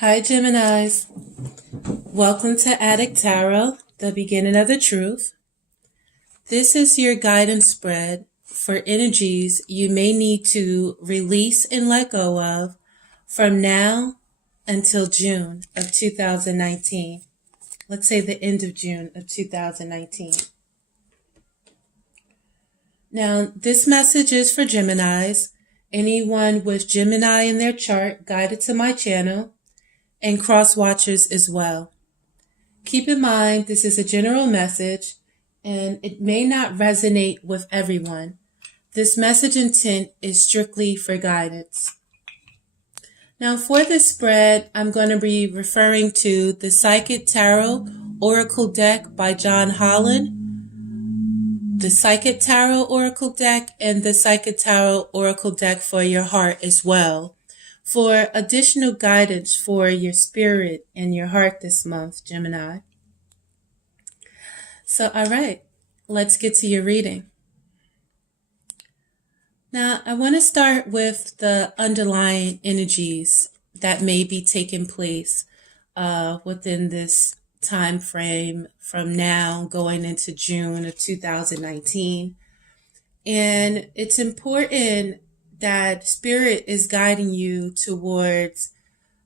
Hi, Geminis. Welcome to Adik Tarot, the beginning of the truth. This is your guidance spread for energies you may need to release and let go of from now until June of 2019. Let's say the end of June of 2019. Now, this message is for Geminis, anyone with Gemini in their chart guided to my channel, and cross watchers as well. Keep in mind, this is a general message and it may not resonate with everyone. This message intent is strictly for guidance. Now for this spread, I'm going to be referring to the Psychic Tarot Oracle deck by John Holland, the Psychic Tarot Oracle deck, and the Psychic Tarot Oracle deck for your heart as well, for additional guidance for your spirit and your heart this month, Gemini. So, all right, let's get to your reading. Now, I want to start with the underlying energies that may be taking place within this time frame from now going into June of 2019. And it's important that Spirit is guiding you towards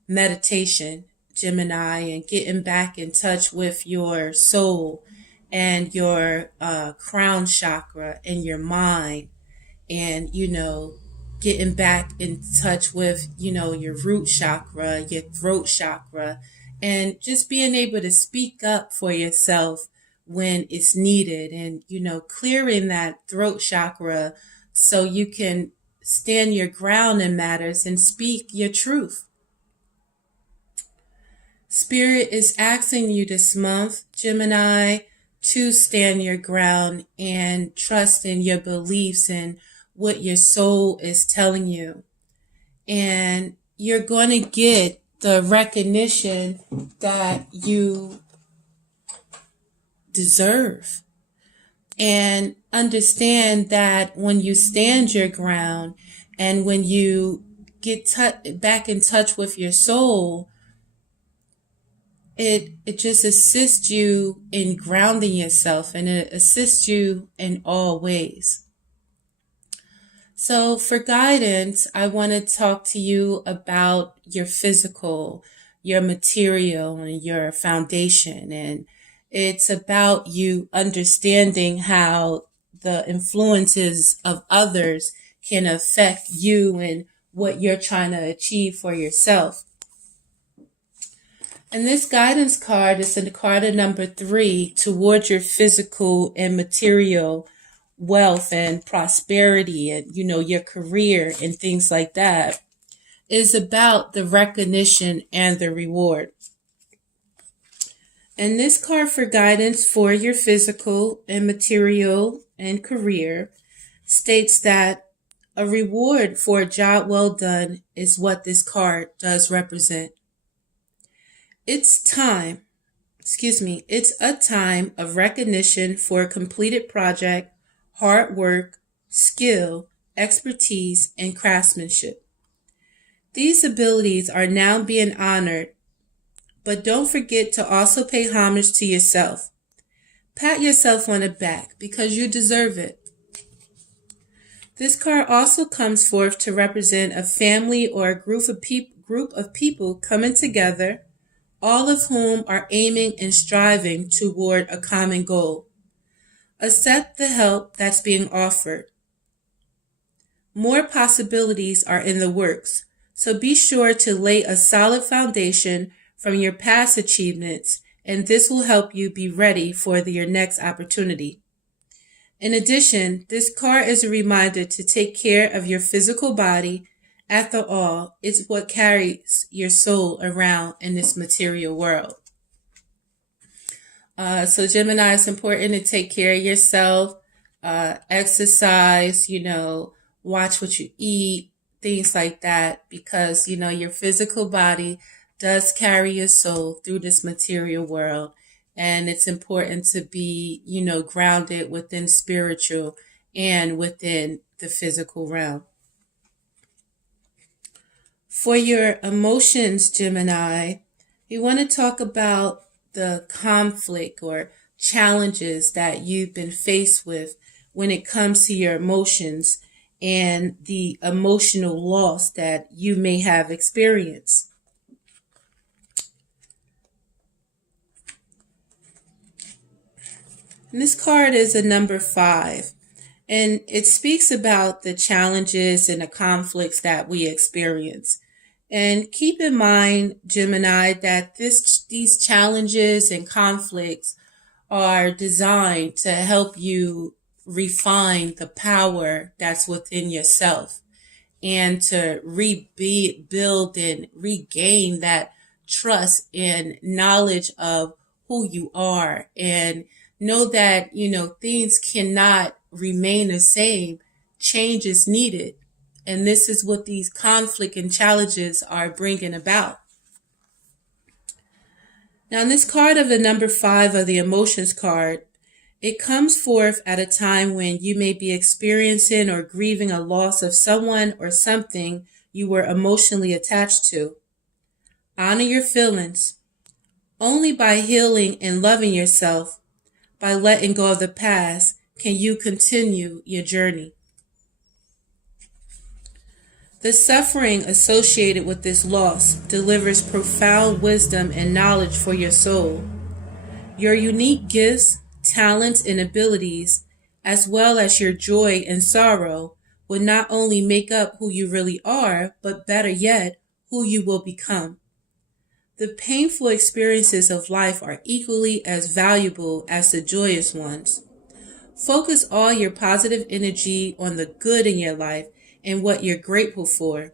meditation, Gemini, and getting back in touch with your soul and your crown chakra and your mind, and, getting back in touch with, your root chakra, your throat chakra, and just being able to speak up for yourself when it's needed, and, clearing that throat chakra so you can stand your ground in matters and speak your truth. Spirit is asking you this month, Gemini, to stand your ground and trust in your beliefs and what your soul is telling you. And you're going to get the recognition that you deserve. And understand that when you stand your ground and when you get back in touch with your soul, it just assists you in grounding yourself, and it assists you in all ways. So for guidance, I want to talk to you about your physical, your material, and your foundation. And it's about you understanding how the influences of others can affect you and what you're trying to achieve for yourself. And this guidance card is in the card of number 3, towards your physical and material wealth and prosperity and, your career and things like that, is about the recognition and the reward. And this card for guidance for your physical and material and career states that a reward for a job well done is what this card does represent. It's a time of recognition for a completed project, hard work, skill, expertise, and craftsmanship. These abilities are now being honored, but don't forget to also pay homage to yourself. Pat yourself on the back because you deserve it. This card also comes forth to represent a family or a group of people coming together, all of whom are aiming and striving toward a common goal. Accept the help that's being offered. More possibilities are in the works, so be sure to lay a solid foundation from your past achievements, and this will help you be ready for your next opportunity. In addition, this card is a reminder to take care of your physical body. After all, it's what carries your soul around in this material world. So Gemini, it's important to take care of yourself, exercise, watch what you eat, things like that, because, your physical body does carry your soul through this material world. And it's important to be, grounded within spiritual and within the physical realm. For your emotions, Gemini, we want to talk about the conflict or challenges that you've been faced with when it comes to your emotions and the emotional loss that you may have experienced. And this card is a number 5, and it speaks about the challenges and the conflicts that we experience. And keep in mind, Gemini, that these challenges and conflicts are designed to help you refine the power that's within yourself and to rebuild and regain that trust and knowledge of who you are, and know that, things cannot remain the same. Change is needed. And this is what these conflict and challenges are bringing about. Now, in this card of the number 5 of the emotions card, it comes forth at a time when you may be experiencing or grieving a loss of someone or something you were emotionally attached to. Honor your feelings. Only by healing and loving yourself, by letting go of the past, can you continue your journey. The suffering associated with this loss delivers profound wisdom and knowledge for your soul. Your unique gifts, talents, and abilities, as well as your joy and sorrow, will not only make up who you really are, but better yet, who you will become. The painful experiences of life are equally as valuable as the joyous ones. Focus all your positive energy on the good in your life and what you're grateful for.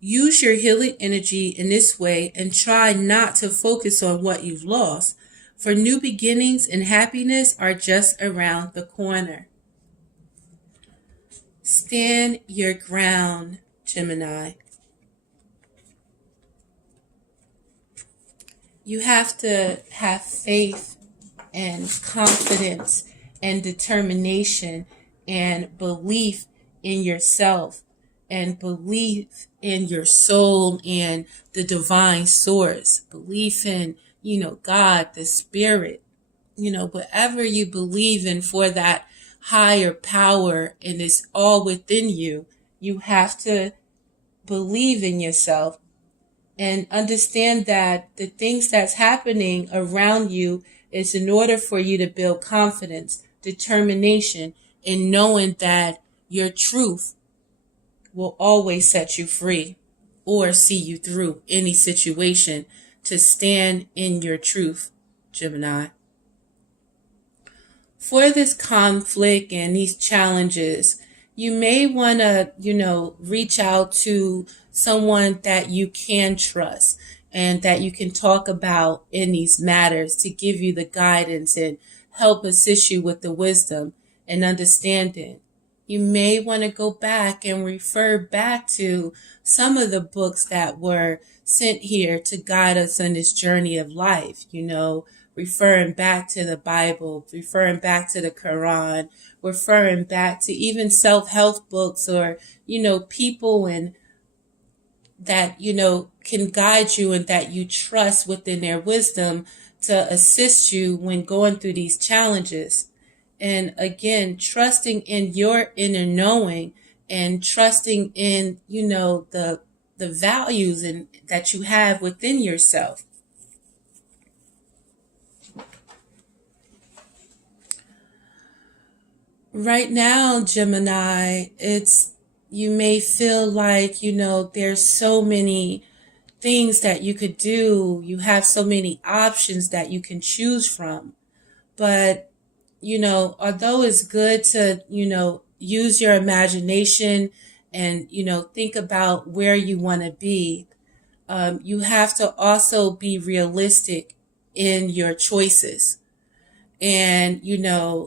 Use your healing energy in this way and try not to focus on what you've lost, for new beginnings and happiness are just around the corner. Stand your ground, Gemini. You have to have faith and confidence and determination and belief in yourself and belief in your soul and the divine source. Belief in, God, the spirit, whatever you believe in for that higher power, and it's all within you. You have to believe in yourself and understand that the things that's happening around you is in order for you to build confidence, determination, and knowing that your truth will always set you free or see you through any situation. To stand in your truth, Gemini. For this conflict and these challenges, you may want to, reach out to someone that you can trust and that you can talk about in these matters to give you the guidance and help assist you with the wisdom and understanding. You may want to go back and refer back to some of the books that were sent here to guide us on this journey of life, referring back to the Bible, referring back to the Quran, referring back to even self-help books or, people and that, can guide you and that you trust within their wisdom to assist you when going through these challenges. And again, trusting in your inner knowing and trusting in, the values and that you have within yourself. Right now, Gemini, you may feel like, there's so many things that you could do. You have so many options that you can choose from. But, although it's good to, use your imagination and, think about where you want to be, you have to also be realistic in your choices. And,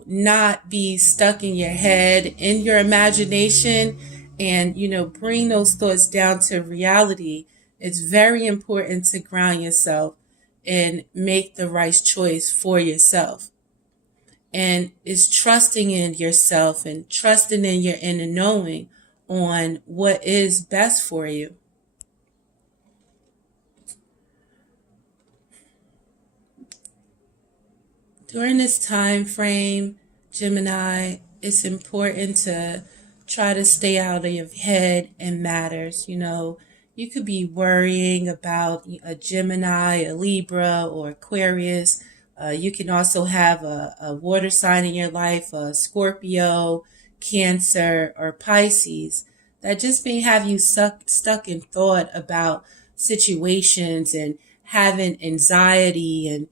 not be stuck in your head, in your imagination, and, bring those thoughts down to reality. It's very important to ground yourself and make the right choice for yourself. And it's trusting in yourself and trusting in your inner knowing on what is best for you. During this time frame, Gemini, it's important to try to stay out of your head and matters. You could be worrying about a Gemini, a Libra, or Aquarius. You can also have a water sign in your life, a Scorpio, Cancer, or Pisces. That just may have you stuck in thought about situations and having anxiety and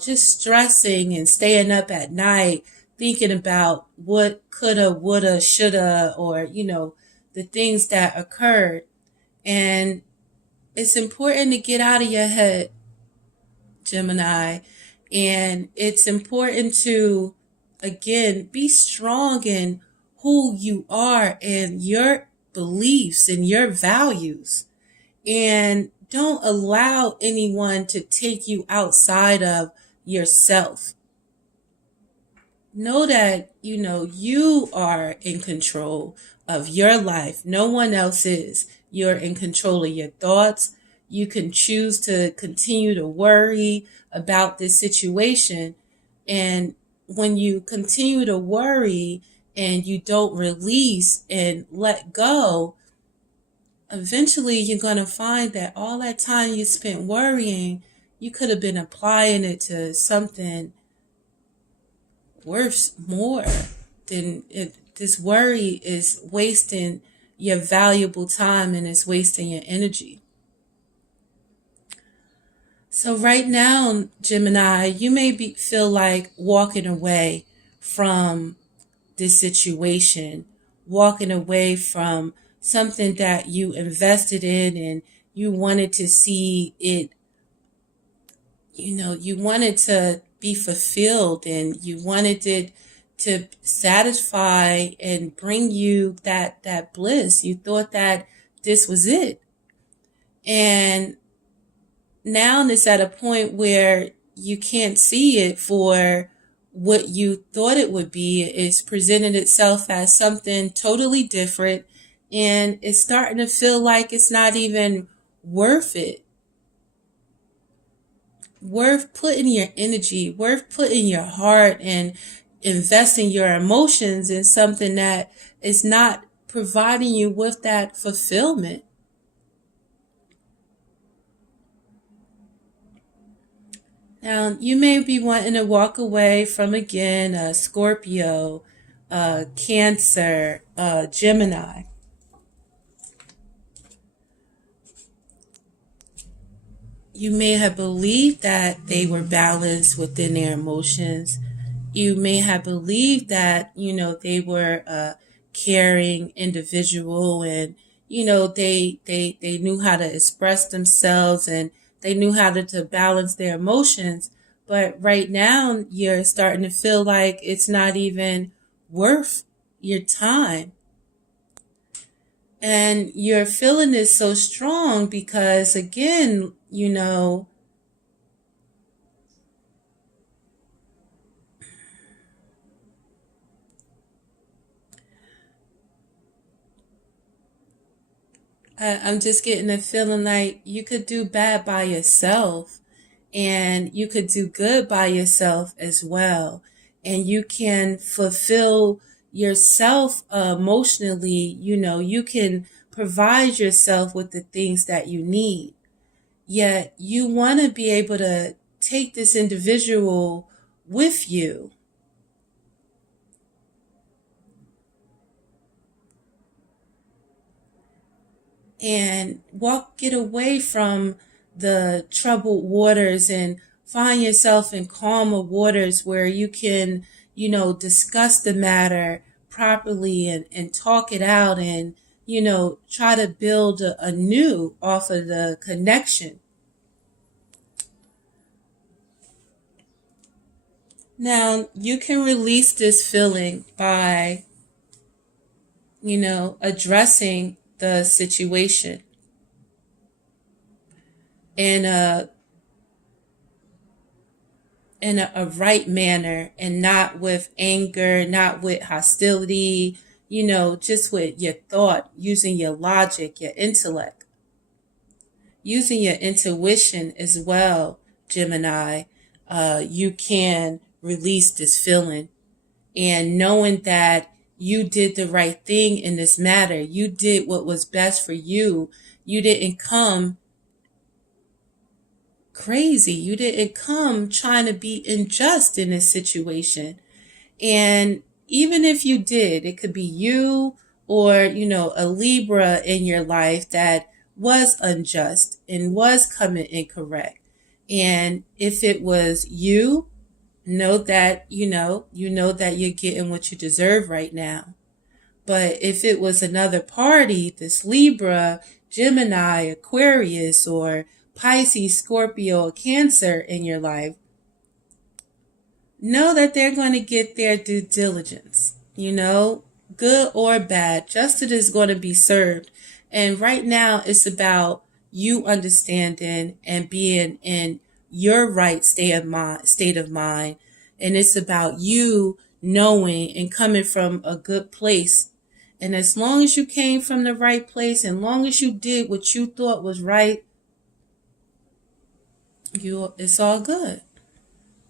just stressing and staying up at night thinking about what coulda, woulda, shoulda, or, the things that occurred. And it's important to get out of your head, Gemini. And it's important to, again, be strong in who you are and your beliefs and your values. And don't allow anyone to take you outside of yourself. Know that, you are in control of your life. No one else is. You're in control of your thoughts. You can choose to continue to worry about this situation. And when you continue to worry and you don't release and let go, eventually you're going to find that all that time you spent worrying, you could have been applying it to something worth more than it. This worry is wasting your valuable time and it's wasting your energy. So right now, Gemini, you may feel like walking away from this situation, walking away from something that you invested in and you wanted to see it, you wanted to be fulfilled and you wanted it to satisfy and bring you that bliss. You thought that this was it. And now it's at a point where you can't see it for what you thought it would be. It's presented itself as something totally different, and it's starting to feel like it's not even worth it. Worth putting your energy, worth putting your heart and investing your emotions in something that is not providing you with that fulfillment. Now, you may be wanting to walk away from, again, a Scorpio, Cancer, Gemini. You may have believed that they were balanced within their emotions. You may have believed that, they were a caring individual and, they knew how to express themselves and they knew how to balance their emotions. But right now, you're starting to feel like it's not even worth your time. And you're feeling this so strong because, again, I'm just getting a feeling like you could do bad by yourself and you could do good by yourself as well. And you can fulfill yourself emotionally. You can provide yourself with the things that you need. Yet you want to be able to take this individual with you. And get away from the troubled waters and find yourself in calmer waters where you can, discuss the matter properly and talk it out and, try to build anew off of the connection. Now, you can release this feeling by, addressing the situation in a right manner and not with anger, not with hostility, just with your thought, using your logic, your intellect, using your intuition as well, Gemini. You can release this feeling, and knowing that you did the right thing in this matter. You did what was best for you. You didn't come crazy. You didn't come trying to be unjust in this situation. And even if you did, it could be you or, a Libra in your life that was unjust and was coming incorrect. And if it was you, know that, you know that you're getting what you deserve right now. But if it was another party, this Libra, Gemini, Aquarius, or Pisces, Scorpio, or Cancer in your life, know that they're going to get their due diligence, good or bad. Justice is going to be served. And right now it's about you understanding and being in your right state of mind. And it's about you knowing and coming from a good place. And as long as you came from the right place, and long as you did what you thought was right, it's all good.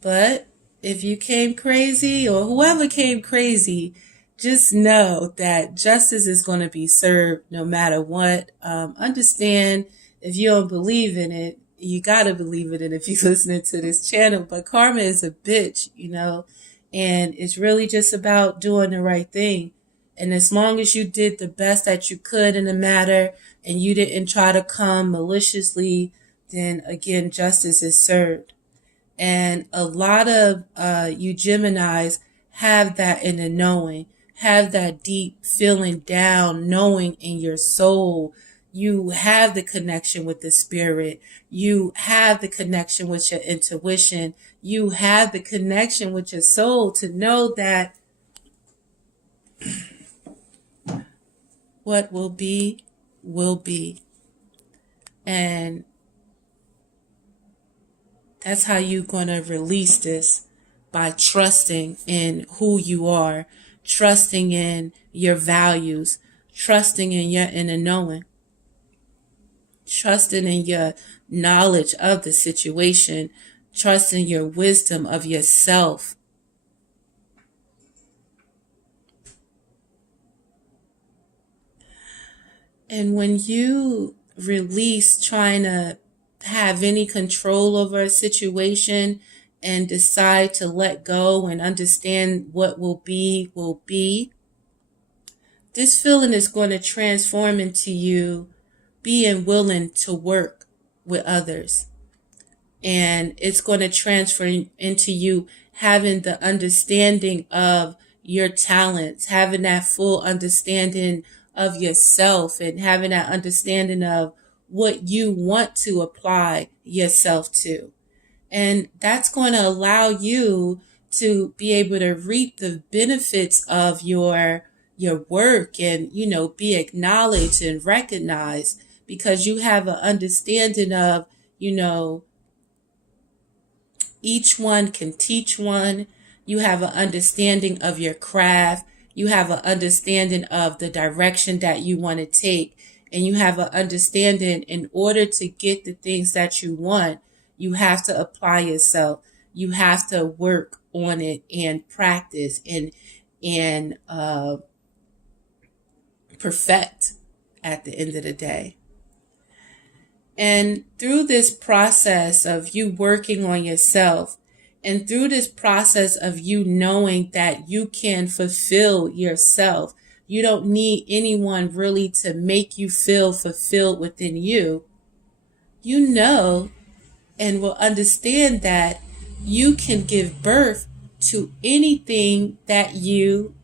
But if you came crazy, or whoever came crazy, just know that justice is going to be served no matter what. Understand, if you don't believe in it, you got to believe in it if you're listening to this channel. But karma is a bitch, and it's really just about doing the right thing. And as long as you did the best that you could in the matter, and you didn't try to come maliciously, then again, justice is served. And a lot of you Geminis have that in the knowing, have that deep feeling down, knowing in your soul. You have the connection with the spirit. You have the connection with your intuition. You have the connection with your soul to know that what will be, will be. And that's how you're going to release this, by trusting in who you are, trusting in your values, trusting in your inner knowing, trusting in your knowledge of the situation, trusting your wisdom of yourself. And when you release trying to have any control over a situation and decide to let go and understand what will be, this feeling is going to transform into you being willing to work with others. And it's going to transfer into you having the understanding of your talents, having that full understanding of yourself, and having that understanding of what you want to apply yourself to. And that's going to allow you to be able to reap the benefits of your work, and, be acknowledged and recognized, because you have an understanding of, each one can teach one. You have an understanding of your craft. You have an understanding of the direction that you want to take. And you have an understanding, in order to get the things that you want, you have to apply yourself. You have to work on it and practice and perfect at the end of the day. And through this process of you working on yourself, and through this process of you knowing that you can fulfill yourself, you don't need anyone really to make you feel fulfilled within you. You know and will understand that you can give birth to anything that you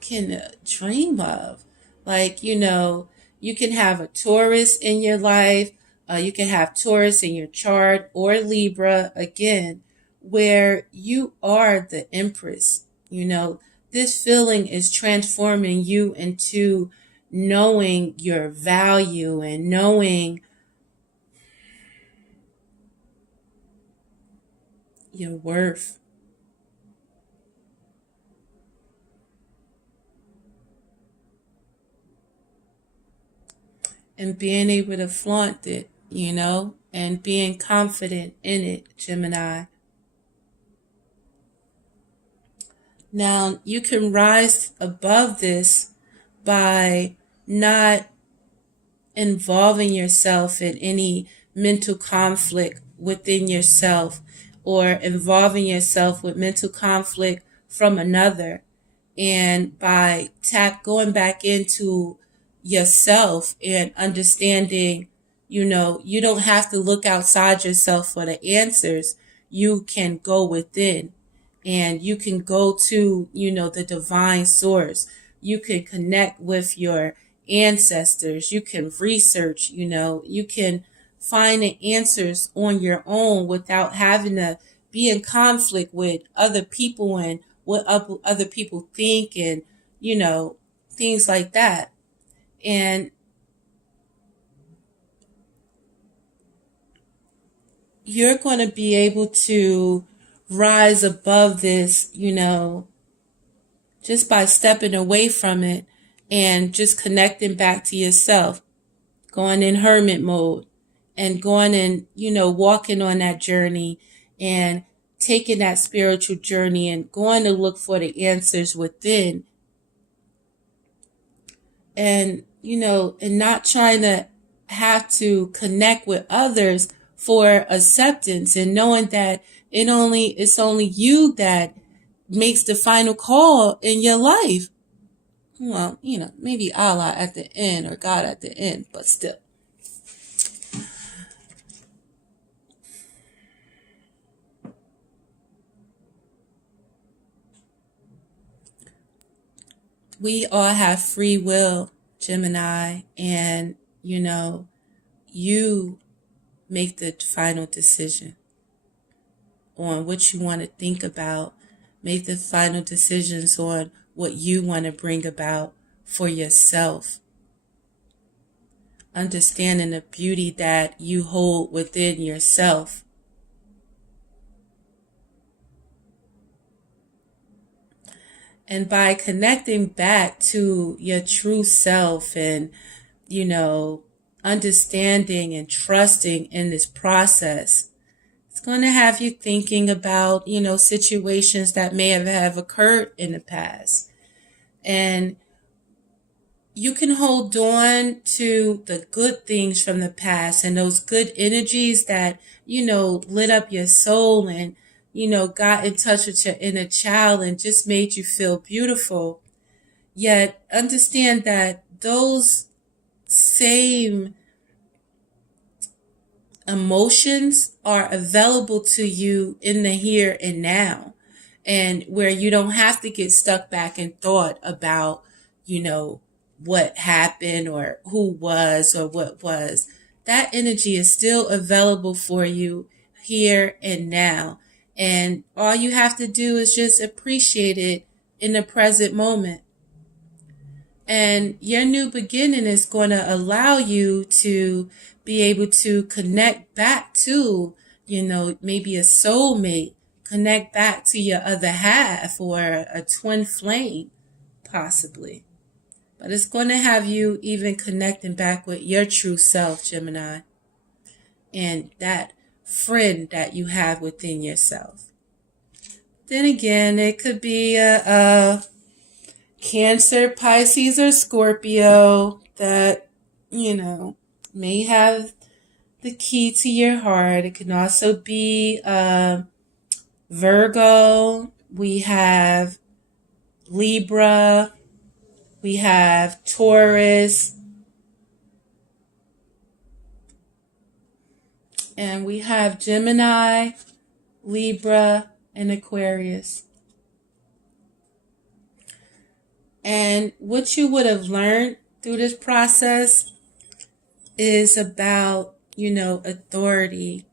can dream of. Like, you can have a Taurus in your life. You can have Taurus in your chart, or Libra, again, where you are the Empress. This feeling is transforming you into knowing your value and knowing your worth. And being able to flaunt it, and being confident in it, Gemini. Now, you can rise above this by not involving yourself in any mental conflict within yourself, or involving yourself with mental conflict from another, and by going back into yourself and understanding, you don't have to look outside yourself for the answers. You can go within, and you can go to, the divine source. You can connect with your ancestors. You can research, you can find the answers on your own without having to be in conflict with other people and what other people think, and, things like that. And you're going to be able to rise above this, just by stepping away from it and just connecting back to yourself, going in hermit mode and going and, walking on that journey and taking that spiritual journey and going to look for the answers within. And, and not trying to have to connect with others for acceptance, and knowing that it's only you that makes the final call in your life. Well, maybe Allah at the end or God at the end, but still. We all have free will, Gemini, and, you make the final decision on what you want to think about. Make the final decisions on what you want to bring about for yourself. Understanding the beauty that you hold within yourself. And by connecting back to your true self and, understanding and trusting in this process, it's going to have you thinking about, situations that may have occurred in the past. And you can hold on to the good things from the past and those good energies that, lit up your soul and, got in touch with your inner child and just made you feel beautiful. Yet understand that those same emotions are available to you in the here and now, and where you don't have to get stuck back in thought about, what happened or who was or what was. That energy is still available for you here and now. And all you have to do is just appreciate it in the present moment. And your new beginning is going to allow you to be able to connect back to, maybe a soulmate, connect back to your other half or a twin flame, possibly. But it's going to have you even connecting back with your true self, Gemini, and that friend that you have within yourself. Then again, it could be a Cancer, Pisces, or Scorpio that, may have the key to your heart. It can also be Virgo. We have Libra. We have Taurus. And we have Gemini, Libra, and Aquarius. And what you would have learned through this process is about, authority.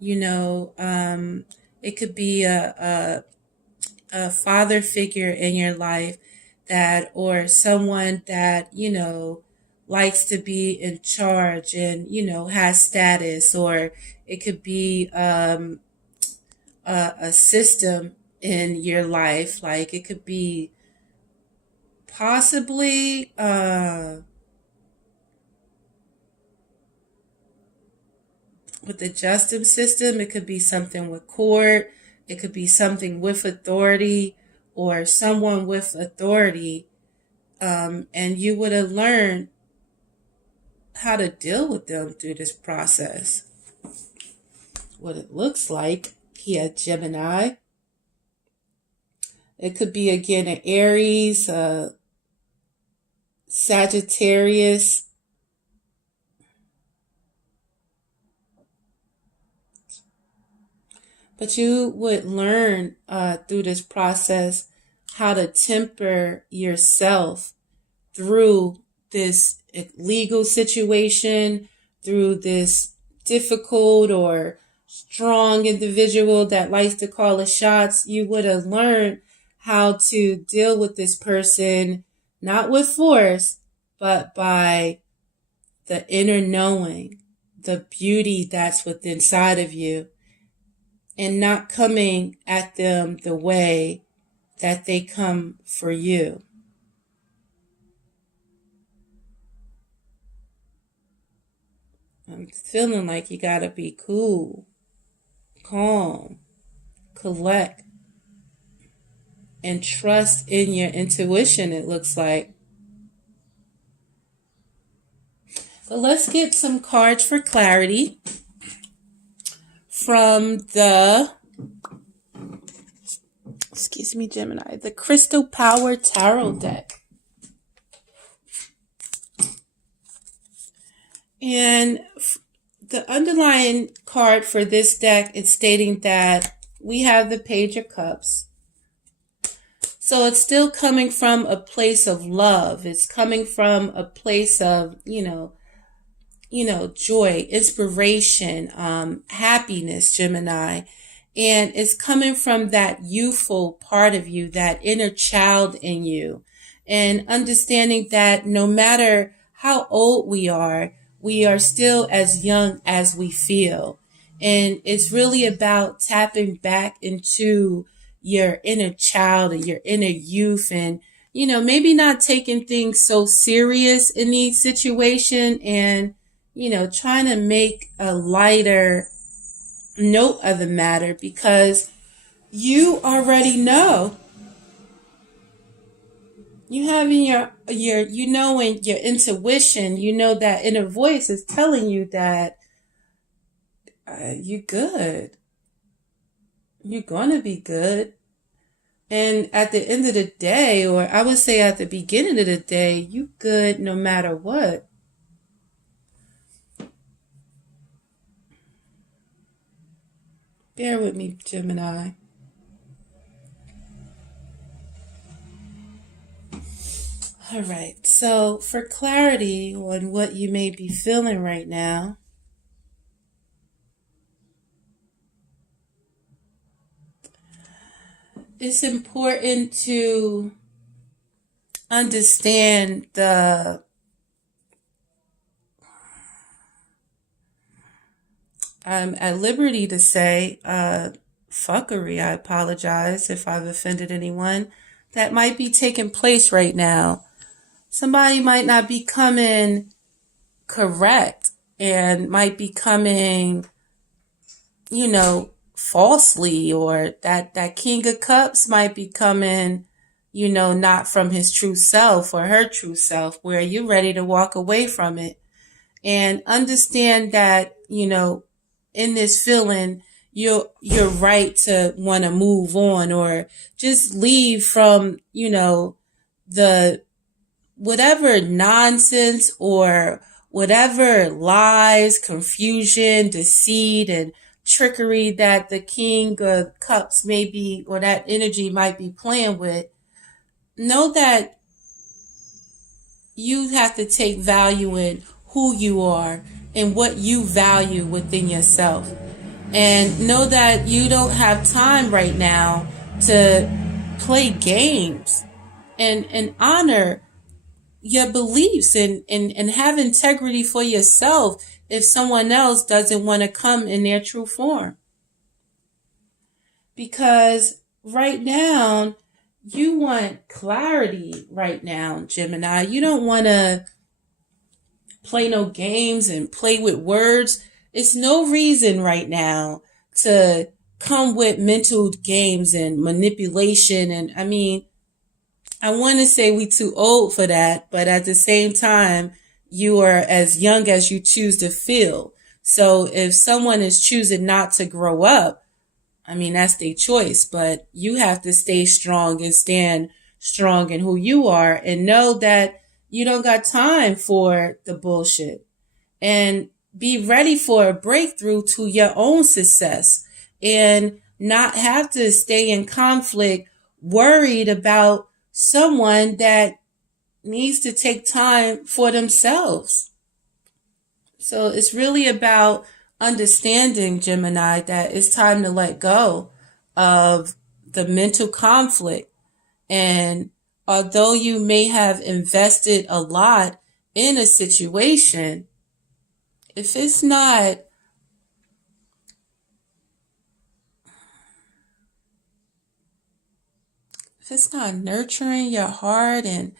It could be a father figure in your life or someone that, likes to be in charge and, has status, or it could be a system in your life. Like it could be possibly with the justice system. It could be something with court. It could be something with authority, or someone with authority, and you would have learned how to deal with them through this process. What it looks like here, Gemini. It could be, again, an Aries, Sagittarius. But you would learn through this process how to temper yourself through this legal situation, through this difficult or strong individual that likes to call the shots. You would have learned how to deal with this person, not with force, but by the inner knowing, the beauty that's within inside of you, and not coming at them the way that they come for you. I'm feeling like you gotta be cool, calm, collect, and trust in your intuition, it looks like. But let's get some cards for clarity from the, Gemini, the Crystal Power Tarot deck. And the underlying card for this deck is stating that we have the Page of Cups. So it's still coming from a place of love. It's coming from a place of, joy, inspiration, happiness, Gemini. And it's coming from that youthful part of you, that inner child in you. And understanding that no matter how old we are still as young as we feel. And it's really about tapping back into your inner child and your inner youth, and, maybe not taking things so serious in each situation, and, trying to make a lighter note of the matter, because you already know. You having your in your intuition, that inner voice is telling you that you're good. You're going to be good. And at the end of the day, or I would say at the beginning of the day, you good no matter what. Bear with me, Gemini. All right, so for clarity on what you may be feeling right now, it's important to understand I'm at liberty to say fuckery. I apologize if I've offended anyone. That might be taking place right now. Somebody might not be coming correct and might be coming, falsely, or that King of Cups might be coming, not from his true self or her true self, where you're ready to walk away from it. And understand that, in this feeling, you're right to want to move on, or just leave from, the whatever nonsense or whatever lies, confusion, deceit, and trickery that the King of Cups may be, or that energy might be playing with. Know that you have to take value in who you are and what you value within yourself. And know that you don't have time right now to play games, and honor your beliefs, and have integrity for yourself if someone else doesn't want to come in their true form. Because right now, you want clarity right now, Gemini. You don't want to play no games and play with words. It's no reason right now to come with mental games and manipulation. And I mean, I want to say we too old for that, but at the same time, you are as young as you choose to feel. So if someone is choosing not to grow up, I mean, that's their choice, but you have to stay strong and stand strong in who you are and know that you don't got time for the bullshit, and be ready for a breakthrough to your own success and not have to stay in conflict, worried about someone that needs to take time for themselves. So it's really about understanding, Gemini, that it's time to let go of the mental conflict. And although you may have invested a lot in a situation, if it's not nurturing your heart and,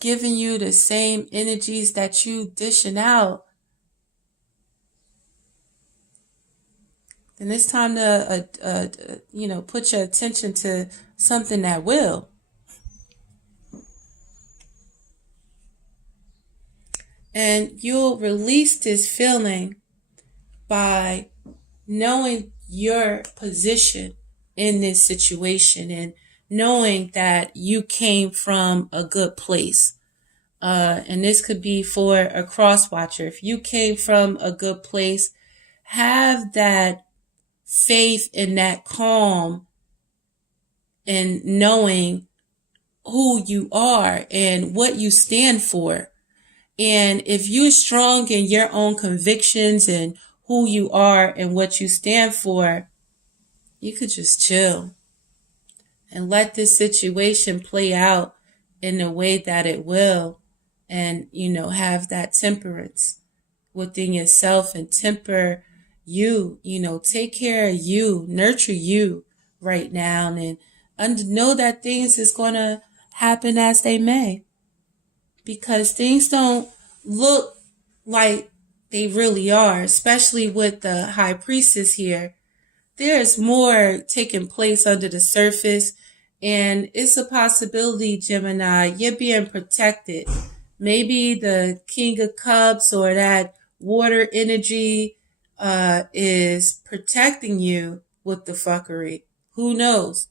giving you the same energies that you dishing out, then it's time to, put your attention to something that will. And you'll release this feeling by knowing your position in this situation and knowing that you came from a good place. And this could be for a cross watcher. If you came from a good place, have that faith and that calm and knowing who you are and what you stand for. And if you're strong in your own convictions and who you are and what you stand for, you could just chill and let this situation play out in the way that it will. And, have that temperance within yourself and temper you, take care of you, nurture you right now, and know that things is going to happen as they may, because things don't look like they really are, especially with the high priestess here. There's more taking place under the surface, and it's a possibility, Gemini, you're being protected. Maybe the King of Cups or that water energy is protecting you with the fuckery. Who knows?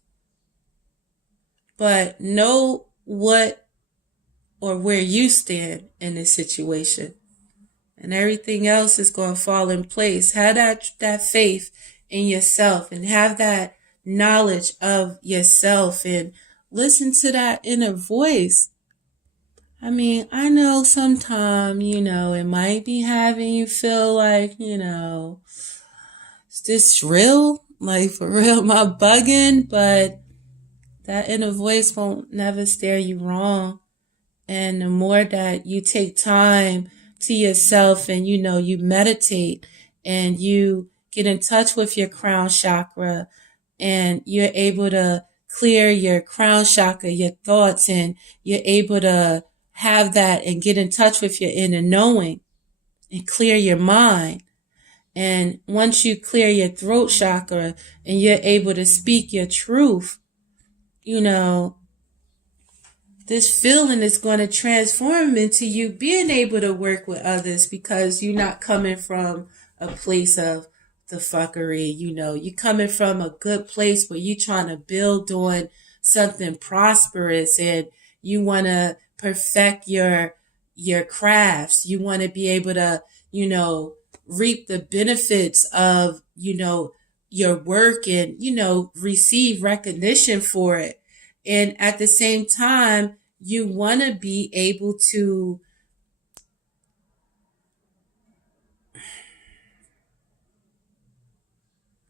But know what or where you stand in this situation, and everything else is going to fall in place. Have that faith in yourself and have that knowledge of yourself and listen to that inner voice. I mean, I know sometimes, it might be having you feel like, is this real? Like, for real, am I bugging? But that inner voice won't never steer you wrong. And the more that you take time to yourself and, you meditate and you get in touch with your crown chakra and you're able to clear your crown chakra, your thoughts, and you're able to have that and get in touch with your inner knowing and clear your mind. And once you clear your throat chakra and you're able to speak your truth, this feeling is going to transform into you being able to work with others, because you're not coming from a place of the fuckery. You're coming from a good place where you're trying to build on something prosperous and you want to perfect your crafts. You want to be able to, reap the benefits of, your work and, receive recognition for it. And at the same time, you want to be able to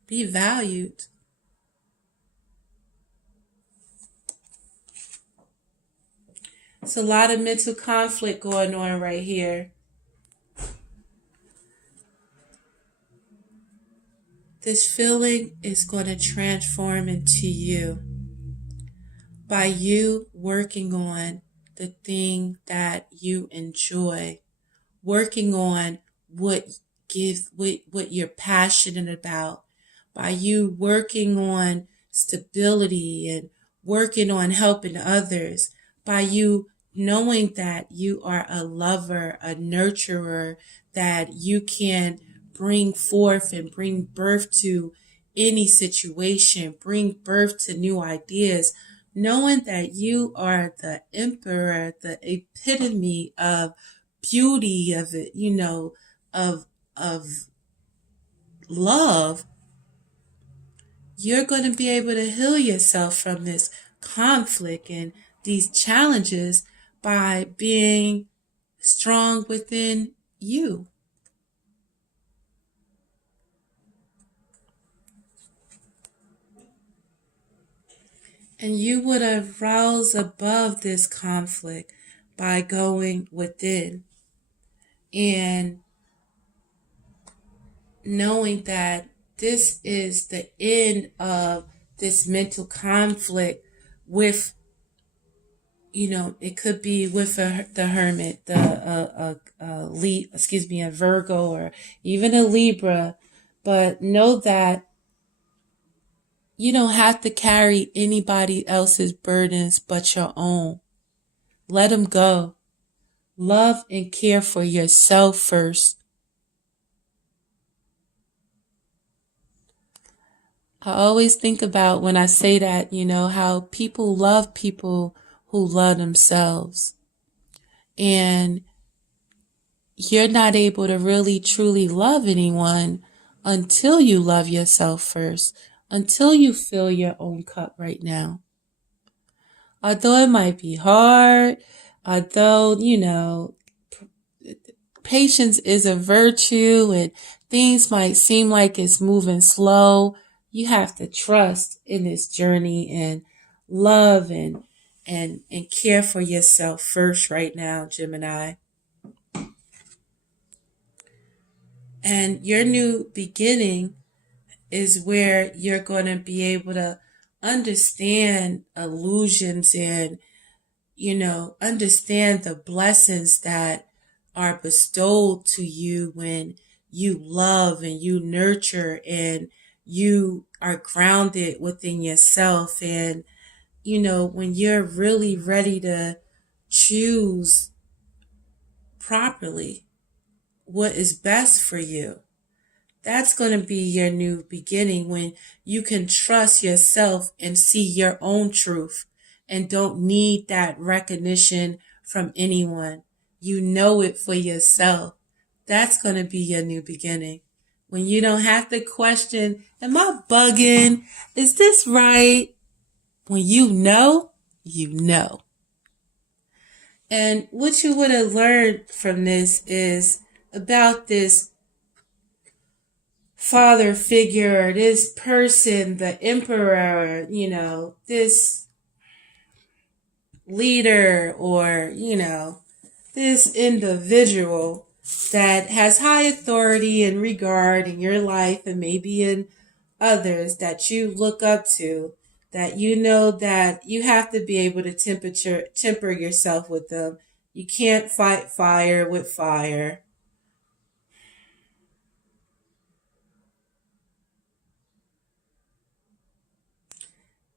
be valued. It's a lot of mental conflict going on right here. This feeling is going to transform into you by you working on the thing that you enjoy, working on what you're passionate about, by you working on stability and working on helping others, by you knowing that you are a lover, a nurturer, that you can bring forth and bring birth to any situation, bring birth to new ideas, knowing that you are the emperor, the epitome of beauty, of it, of love, you're going to be able to heal yourself from this conflict and these challenges by being strong within you. And you would arouse above this conflict by going within and knowing that this is the end of this mental conflict with, it could be with the hermit, a Virgo, or even a Libra. But know that you don't have to carry anybody else's burdens but your own. Let them go. Love and care for yourself first. I always think about when I say that, how people love people who love themselves. And you're not able to really truly love anyone until you love yourself first, until you fill your own cup right now. Although it might be hard, although, patience is a virtue and things might seem like it's moving slow, you have to trust in this journey and love and care for yourself first right now, Gemini. And your new beginning is where you're going to be able to understand illusions and, understand the blessings that are bestowed to you when you love and you nurture and you are grounded within yourself. And, when you're really ready to choose properly what is best for you, that's going to be your new beginning, when you can trust yourself and see your own truth and don't need that recognition from anyone. You know it for yourself. That's going to be your new beginning. When you don't have to question, am I bugging? Is this right? When you know, you know. And what you would have learned from this is about this father figure, this person, the emperor, this leader, or, this individual that has high authority and regard in your life and maybe in others that you look up to, that you know that you have to be able to temper yourself with them. You can't fight fire with fire.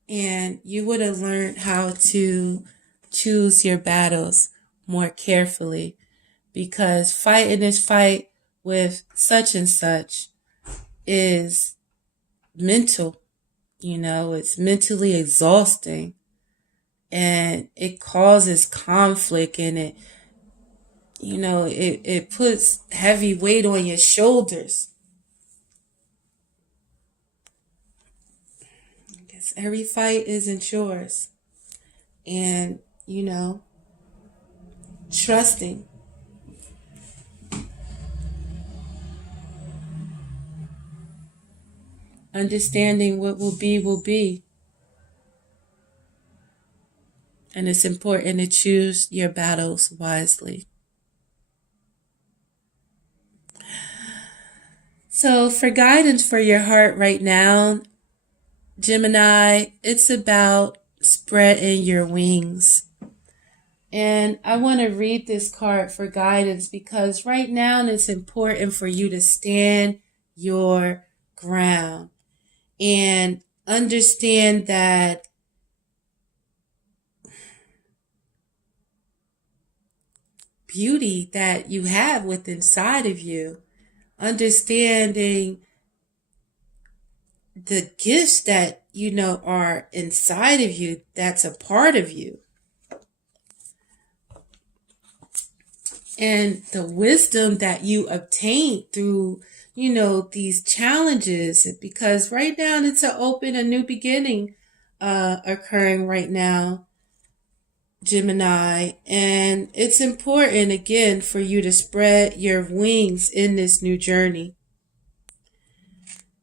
And you would have learned how to choose your battles more carefully, because fighting this fight with such and such is mental. It's mentally exhausting, and it causes conflict, and it puts heavy weight on your shoulders. Because every fight isn't yours. And, trusting. Understanding what will be, will be. And it's important to choose your battles wisely. So for guidance for your heart right now, Gemini, it's about spreading your wings. And I want to read this card for guidance, because right now it's important for you to stand your ground. and understand that beauty that you have within inside of you, understanding the gifts that are inside of you, that's a part of you, and the wisdom that you obtain through these challenges, because right now it's a new beginning occurring right now, Gemini, and it's important again for you to spread your wings in this new journey.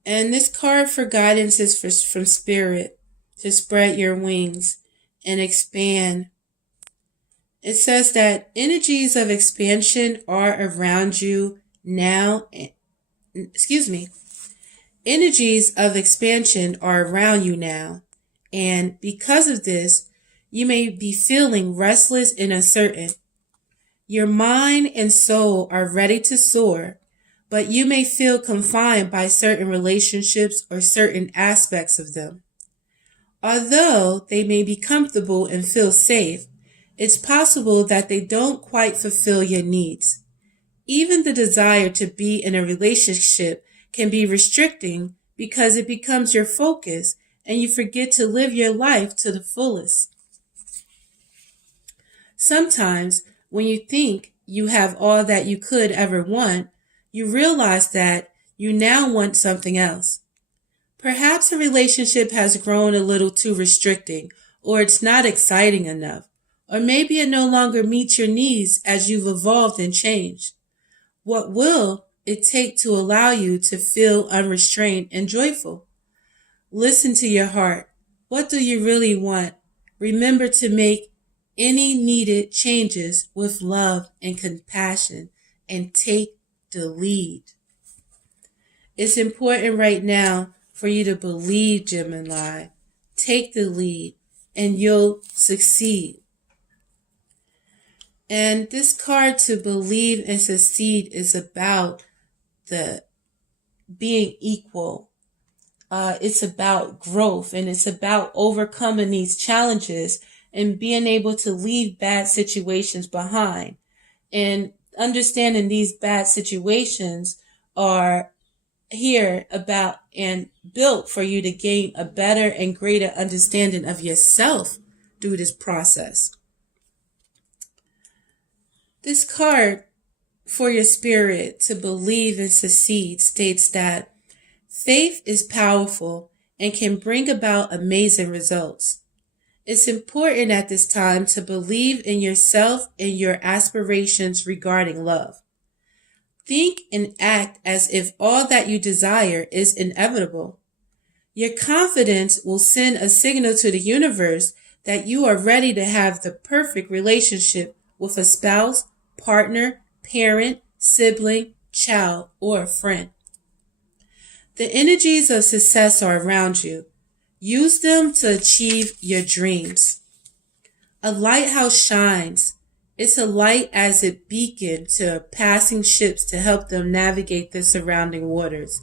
And this card for guidance is from Spirit, to spread your wings and expand. It says that energies of expansion are around you now. Energies of expansion are around you now. And because of this, you may be feeling restless and uncertain. Your mind and soul are ready to soar, but you may feel confined by certain relationships or certain aspects of them. Although they may be comfortable and feel safe, it's possible that they don't quite fulfill your needs. Even the desire to be in a relationship can be restricting because it becomes your focus and you forget to live your life to the fullest. Sometimes, when you think you have all that you could ever want, you realize that you now want something else. Perhaps a relationship has grown a little too restricting, or it's not exciting enough, or maybe it no longer meets your needs as you've evolved and changed. What will it take to allow you to feel unrestrained and joyful? Listen to your heart. What do you really want? Remember to make any needed changes with love and compassion, and take the lead. It's important right now for you to believe, Gemini. Take the lead and you'll succeed. And this card, to believe and succeed, is about the being equal. It's about growth, and it's about overcoming these challenges and being able to leave bad situations behind. And understanding these bad situations are here about and built for you to gain a better and greater understanding of yourself through this process. This card for your spirit, to believe and succeed, states that faith is powerful and can bring about amazing results. It's important at this time to believe in yourself and your aspirations regarding love. Think and act as if all that you desire is inevitable. Your confidence will send a signal to the universe that you are ready to have the perfect relationship with a spouse, partner, parent, sibling, child, or friend. The energies of success are around you. Use them to achieve your dreams. A lighthouse shines. It's a light as a beacon to passing ships to help them navigate the surrounding waters.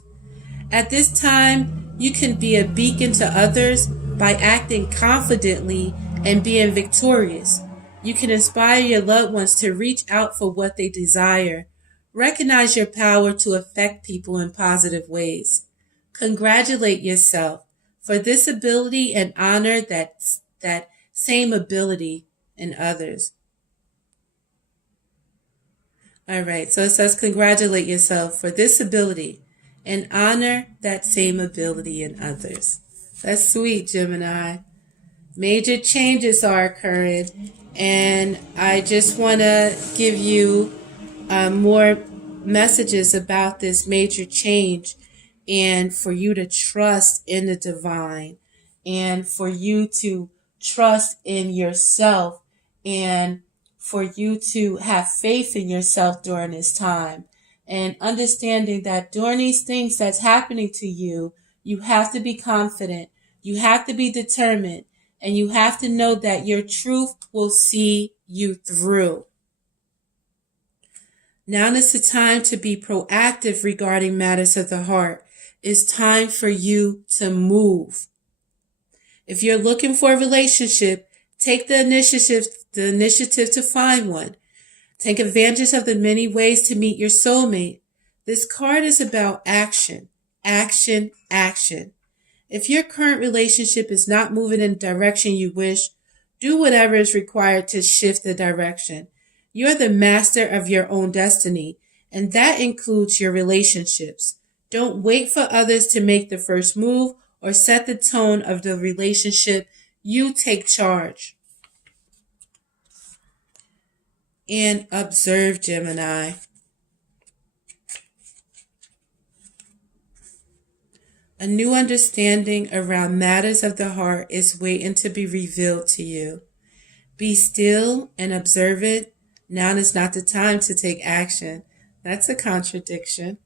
At this time, you can be a beacon to others by acting confidently and being victorious. You can inspire your loved ones to reach out for what they desire. Recognize your power to affect people in positive ways. Congratulate yourself for this ability and honor that same ability in others. All right, so it says congratulate yourself for this ability and honor that same ability in others. That's sweet, Gemini. Major changes are occurring, and I just want to give you more messages about this major change, and for you to trust in the divine, and for you to trust in yourself, and for you to have faith in yourself during this time, and understanding that during these things that's happening to you, you have to be confident, you have to be determined, and you have to know that your truth will see you through. Now is the time to be proactive regarding matters of the heart. It's time for you to move. If you're looking for a relationship, take the initiative to find one. Take advantage of the many ways to meet your soulmate. This card is about action, action, action. If your current relationship is not moving in the direction you wish, do whatever is required to shift the direction. You're the master of your own destiny, and that includes your relationships. Don't wait for others to make the first move or set the tone of the relationship. You take charge. And observe, Gemini. A new understanding around matters of the heart is waiting to be revealed to you. Be still and observe it. Now is not the time to take action. That's a contradiction.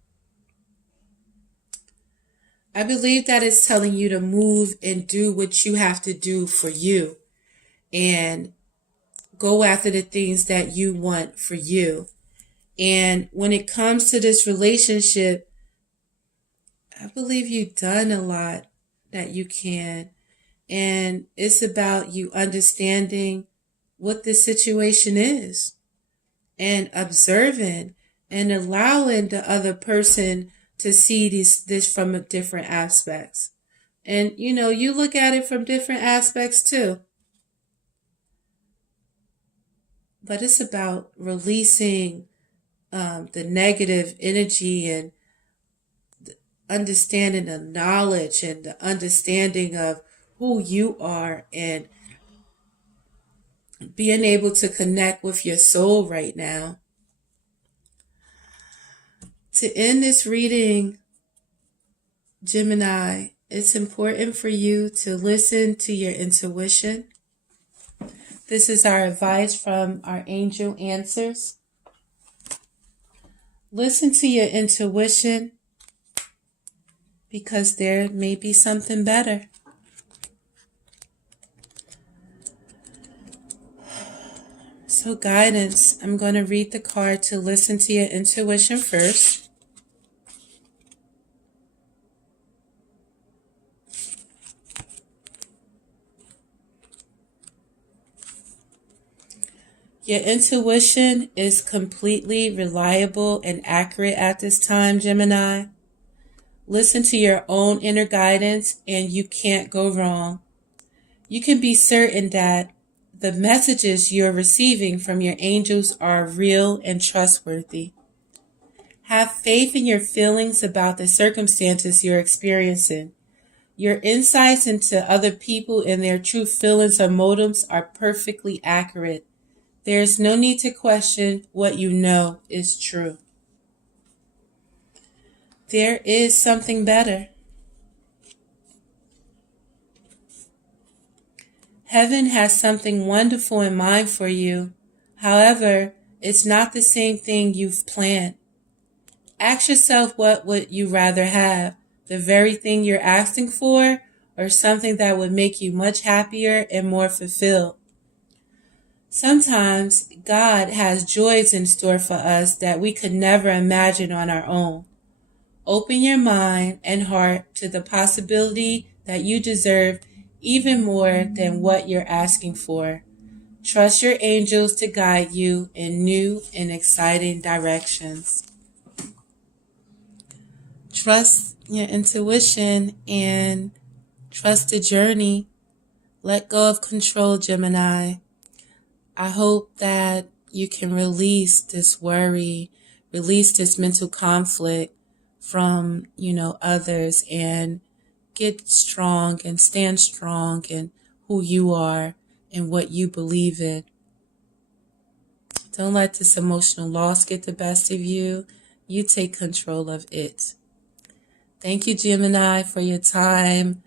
I believe that it's telling you to move and do what you have to do for you and go after the things that you want for you. And when it comes to this relationship, I believe you've done a lot that you can. And it's about you understanding what the situation is and observing and allowing the other person to see this from different aspects. And, you look at it from different aspects too. But it's about releasing the negative energy and understanding the knowledge and the understanding of who you are and being able to connect with your soul right now. To end this reading, Gemini, it's important for you to listen to your intuition. This is our advice from our angel answers. Listen to your intuition because there may be something better. So guidance, I'm going to read the card to listen to your intuition first. Your intuition is completely reliable and accurate at this time, Gemini. Listen to your own inner guidance and you can't go wrong. You can be certain that the messages you're receiving from your angels are real and trustworthy. Have faith in your feelings about the circumstances you're experiencing. Your insights into other people and their true feelings or motives are perfectly accurate. There is no need to question what you know is true. There is something better. Heaven has something wonderful in mind for you. However, it's not the same thing you've planned. Ask yourself, what would you rather have? The very thing you're asking for, or something that would make you much happier and more fulfilled? Sometimes God has joys in store for us that we could never imagine on our own. Open your mind and heart to the possibility that you deserve even more than what you're asking for. Trust your angels to guide you in new and exciting directions. Trust your intuition and trust the journey. Let go of control, Gemini. I hope that you can release this worry, release this mental conflict from, others and get strong and stand strong in who you are and what you believe in. Don't let this emotional loss get the best of you. You take control of it. Thank you, Gemini, for your time.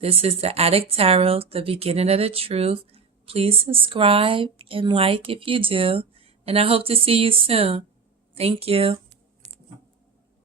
This is the Adik Tarot, the beginning of the truth. Please subscribe and like if you do. And I hope to see you soon. Thank you.